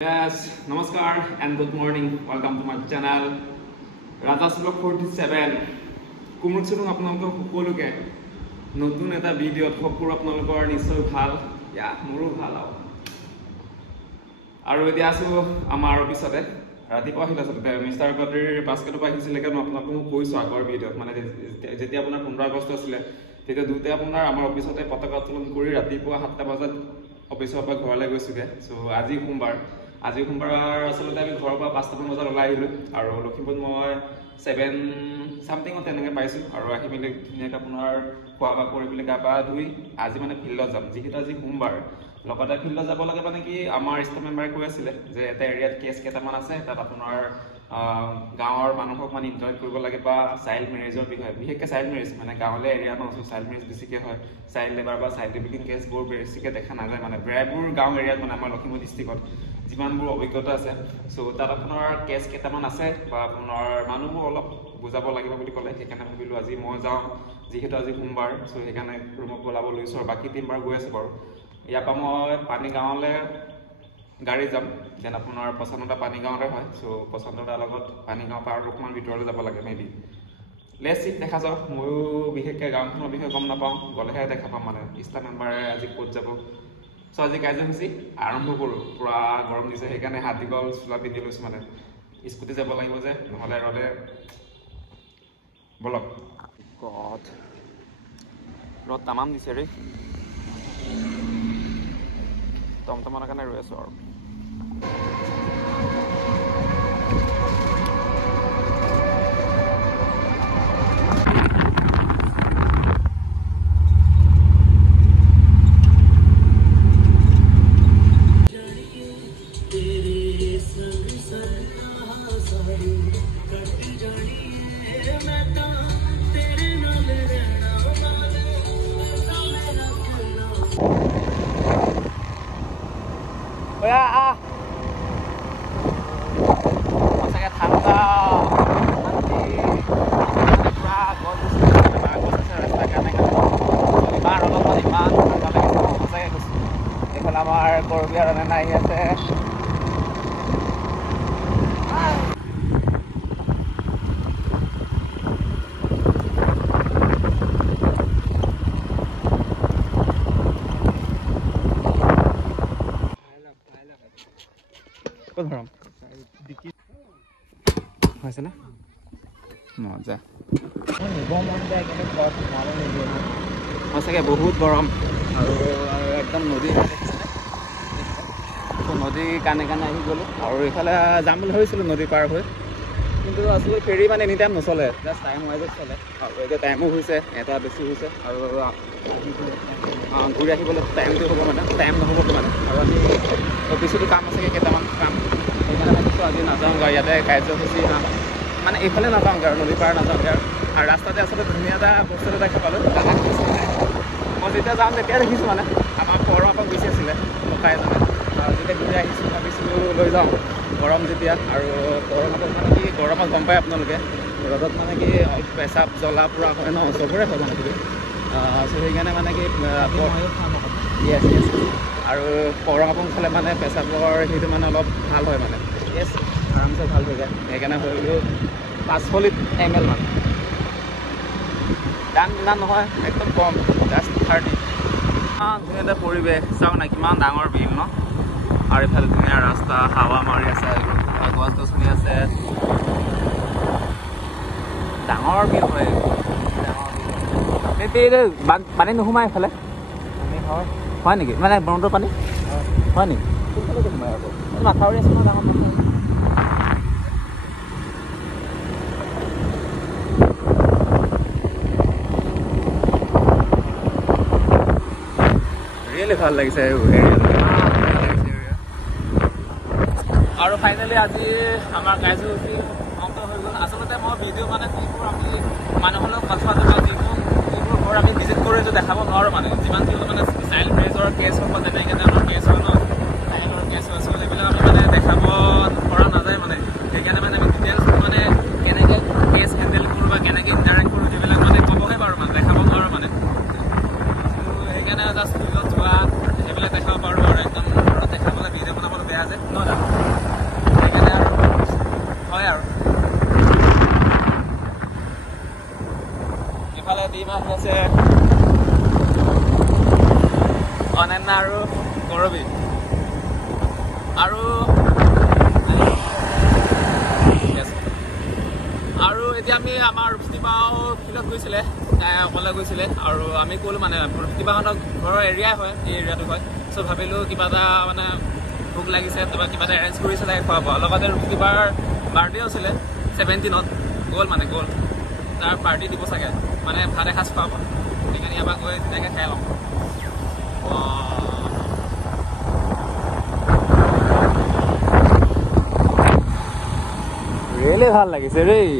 Yes, namaskar and good morning. Welcome to my channel. Rajas Vlog 47. Kumruksurung apnalokok hokoloke notun eta video thokkur apnalokor nisoy bhal. Ya, moru bhal aw. Aru edia asu amar office ratipa ahila salte Mr. Godrir basket pa ahisile kan apnalokok koisu agor video mane jetia apunar 15 August asile tete dute apunar amar office te pataka uttolon kori ratipa 7 ta bajat office pa ghorale goisuge. So aji সোমবাৰ আসলতে আমি ঘৰৰ পৰা 5টা বজাত ওলাই আহিলো আৰু লখিমপুৰত মই 7 সামথিংত তেনেকৈ পাইছো আৰু আহি মিলি ধুনীয়াকৈ আপোনাৰ খোৱা কৰি পিলে গা পা ধুই আজি মানে ফিল্ডত যাম যিহেতু আজি সোমবাৰ লগতে ফিল্ডত যাব লাগে মানে কি আমাৰ ষ্টাফ মেম্বাৰে কৈ আছিলে যে এটা এৰিয়াত কেছ কেইটামান আছে তাত আপোনাৰ গাঁৱৰ মানুহক মানে এনজয় কৰিব লাগে বা চাইল্ড মেৰেজৰ বিষয়ে বিশেষকৈ চাইল্ড মেৰেজ মানে গাঁৱলে এৰিয়া নহয় চাইল্ড মেৰেজ বেছিকৈ হয় চাইল্ড লেবাৰ বা চাইল্ড ট্ৰেফিকিং কেছবোৰ বেছিকৈ দেখা নাযায় মানে প্ৰায়বোৰ গাঁও এৰিয়াত মানে আমাৰ লখিমপুৰ ডিষ্ট্ৰিক্টত যিমানবোৰ অভিজ্ঞতা আছে সো তাত আপোনাৰ কেছ কেইটামান আছে বা আপোনাৰ মানুহবোৰ অলপ বুজাব লাগিব বুলি ক'লে সেইকাৰণে ভাবিলোঁ আজি মই যাওঁ যিহেতু আজি সোমবাৰ সো সেইকাৰণে ৰুমত ওলাব লৈছোঁ আৰু বাকী টিমবাৰ গৈ আছে বাৰু ইয়াৰ পৰা মই পানী গাঁৱলৈ গাড়ী যাম যেন আপোনাৰ পচন্দটা পানী গাঁৱতে হয় সো পচন্দটাৰ লগত পানী গাঁও পৰা অকণমান ভিতৰলৈ যাব লাগে মেবি লেটছ সি দেখা যাওক ময়ো বিশেষকৈ গাঁওখনৰ বিষয়ে গম নাপাওঁ গ'লেহে দেখা পাম মানে ষ্টাফ মেম্বাৰে আজি ক'ত যাব সো আজি কাৰ্যসূচী আৰম্ভ কৰোঁ পুৰা গৰম দিছে সেইকাৰণে হাত দীঘল চোলা পিন্ধি লৈছোঁ মানে স্কুটি যাব লাগিব যে নহ'লে ৰ'দে বলক গড ৰ'দ তামাম দিছে ৰে টমটমৰ কাৰণে ৰৈ আছোঁ আৰু masakit ঠান্ডা আমাৰ কৰবিয়াৰ নাই আছে হৈছে না মজা সঁচাকৈ বহুত গৰম আৰু একদম নদী কাণে কাণে আহি গ'লোঁ আৰু এইফালে যাম বুলি ভাবিছিলোঁ নদী পাৰ হৈ কিন্তু আচলতে ফেৰী মানে এনি টাইম নচলে জাষ্ট টাইম ৱাইজত চলে আৰু এতিয়া টাইমো হৈছে এটা বেছি হৈছে আৰু ঘূৰি আহিবলৈ টাইমটো হ'ব মানে টাইম নহ'বতো মানে আৰু আমি অফিচতো কাম আছেগৈ কেইটামান কাম সেইকাৰণে ভাবিছোঁ আজি নাযাওঁ ইয়াতে কাৰ্যসূচী মানে এইফালে নাযাওঁ আৰু নদী পাৰ নাযাওঁ আৰু ৰাস্তাতে আচলতে ধুনীয়া এটা বস্তু এটা দেখা পালোঁ মই যেতিয়া যাওঁ তেতিয়া দেখিছোঁ মানে আমাৰ পৰমা পৰা গুচি আছিলে ককা এজনে আৰু যেতিয়া ঘূৰি আহিছোঁ ভাবিছিলোঁ লৈ যাওঁ গৰম যেতিয়া আৰু গৰমত মানে কি গৰমত গম পায় আপোনালোকে ৰ'দত মানে কি পেচাব জ্বলা পূৰা হয় ন চবৰে হয় মানে কি চ' সেইকাৰণে মানে কি য়েছ য়েছ আৰু পৰমাপং খালে মানে পেচাবৰ সেইটো মানে অলপ ভাল হয় মানে য়েছ আৰামছে ভাল হৈ যায় সেইকাৰণে হ'লেও 500 ml মান দাম ইমান নহয় একদম কম জাষ্ট 30 ইমান ধুনীয়া এটা পৰিৱেশ চাওক না কিমান ডাঙৰ বিল ন আৰু এইফালে ধুনীয়া ৰাস্তা হাৱা মাৰি আছে গছ গছনি আছে ডাঙৰ বিল হয় পানী নোসোমাই এইফালে হয় নেকি মানে ব্ৰহ্মপুত্ৰৰ পানী হয় নেকি সোমাই আকৌ মাথাউৰি আছে ন ডাঙৰ মাথাউৰি ভাল লাগিছে আৰু ফাইনেলি আজি আমাৰ কাৰ্যসূচী অন্ত হৈ গ'ল আচলতে মই ভিডিঅ' মানে যিবোৰ আমি মানুহৰ লগত কথা পাতিব যিবোৰ ঘৰ আমি ভিজিট কৰি দেখাব নোৱাৰোঁ মানে যিমান যিবোৰ মানে চাইল্ড মেৰেজৰ কেছ হওক বা যেনেকৈ আমাৰ কেছ হয় ন চাইল্ডৰ কেছ হয় চ' সেইবিলাক আমি মানে দেখাব পৰা নাযায় মানে সেইকাৰণে মানে আমি ডিটেইলছ মানে কেনেকৈ কেছ হেণ্ডেল কৰোঁ বা কেনেকৈ ইণ্টাৰেক্ট কৰোঁ সেইবিলাক মানে ক'বহে পাৰোঁ মানে দেখাব নোৱাৰোঁ মানে সেইকাৰণে জাষ্ট যোৱা সেইবিলাক দেখাব পাৰোঁ আৰু একদম দেখাবলৈ ভিডিঅ' বনাবলৈ বেয়া যে নহয় জানো আৰু ইফালে ডিম আছে অনন্যা আৰু গৌৰৱী আৰু এতিয়া আমি আমাৰ ৰূপস্তিপাও ফিল্ডত গৈছিলে অকলে গৈছিলে আৰু আমি ক'লো মানে ৰূপস্তিপাহঁতৰ ঘৰৰ এৰিয়াই হয় এই এৰিয়াটো হয় চ' ভাবিলোঁ কিবা এটা মানে ভোক লাগিছে তাৰপৰা কিবা এটা এৰেঞ্জ কৰিছিলে খোৱা বোৱা লগতে ৰূপস্তিপাৰ বাৰ্থডে আছিলে 17ত গ'ল তাৰ পাৰ্টি দিব চাগে মানে ভাত এসাঁজ খুৱাব সেইকাৰণে এবাৰ গৈ ধুনীয়াকৈ খাই লওঁ ৰেলে ভাল লাগিছে দেই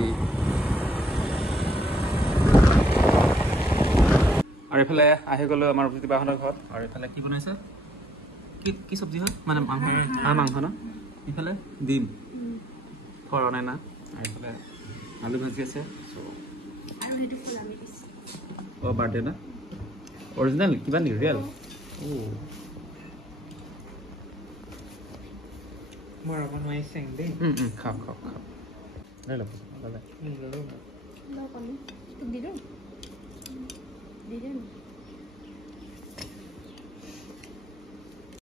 আৰু এইফালে আহি গ'লো আমাৰ ৰূপস্তিপাহঁতৰ ঘৰত আৰু এইফালে কি বনাইছে কি চব্জি হয় মানে মাংস ন ইফালে ডিম অনন্যা আৰু এইফালে আলু ভাজি আছে অ' বাৰ্থডে না অৰিজিনেল কিবা নি ৰিয়েল খাওক লৈ ল'ব